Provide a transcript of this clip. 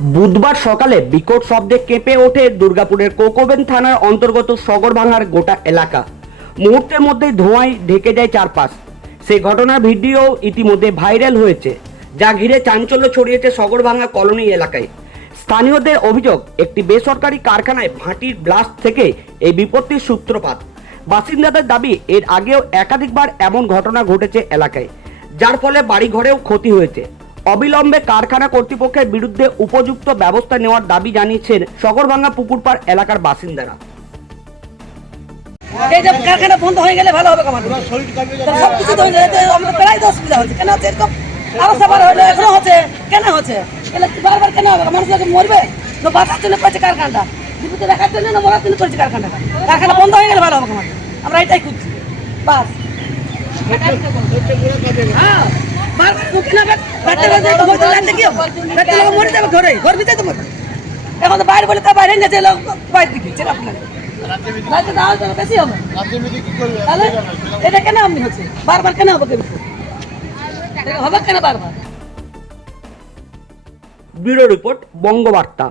বুধবার সকালে বিকট শব্দে কেঁপে ওঠে দুর্গাপুরের কোকোবেন থানার অন্তর্গত সগরভাঙার গোটা এলাকা। মুহূর্তের মধ্যেই ধোঁয়ায় ঢেকে যায় চারপাশ। সেই ঘটনার ভিডিও ইতিমধ্যে ভাইরাল হয়েছে, যা ঘিরে চাঞ্চল্য ছড়িয়েছে সগরভাঙা কলোনি এলাকায়। স্থানীয়দের অভিযোগ, একটি বেসরকারি কারখানায় ভাটির ব্লাস্ট থেকে এই বিপত্তির সূত্রপাত। বাসিন্দাদের দাবি, এর আগেও একাধিকবার এমন ঘটনা ঘটেছে এলাকায়, যার ফলে বাড়িঘরেও ক্ষতি হয়েছে। অবিলম্বে কারখানা কর্তৃপক্ষের বিরুদ্ধে উপযুক্ত ব্যবস্থা নেওয়ার দাবি জানিয়েছেন সগরভাঙা পুকুরপাড় এলাকার বাসিন্দারা। এই যে কারখানা বন্ধ হয়ে গেলে ভালো হবে আমাদের সবকিছু তো আমাদের প্রায় অসুবিধা হচ্ছে। কেন হচ্ছে এরকম অবস্থা বার হলো, এখনো হচ্ছে, কেন হচ্ছে? এগুলো বারবার কেন হবে? মানুষ মরবে না বাঁচার জন্য করেছে কারখানাটা, জীবিত রাখার জন্য না মরার জন্য করেছে কারখানাটা। কারখানা বন্ধ হয়ে গেলে ভালো হবে আমাদের, আমরা এটাই খুঁজছি বাস। হ্যাঁ, বারবার ঢুকি না কি মরে যাবে, ঘরে ঘর ভিতরে তো মরবে। এখন তো বাইরে বলে তা বাইরে নিয়ে লোক বাইরে দিকে আপনার বেশি হবে। তাহলে এটা কেন আপনি হচ্ছে বারবার, কেন হবে হবে কেন বারবার? Bureau report, Bangabarta.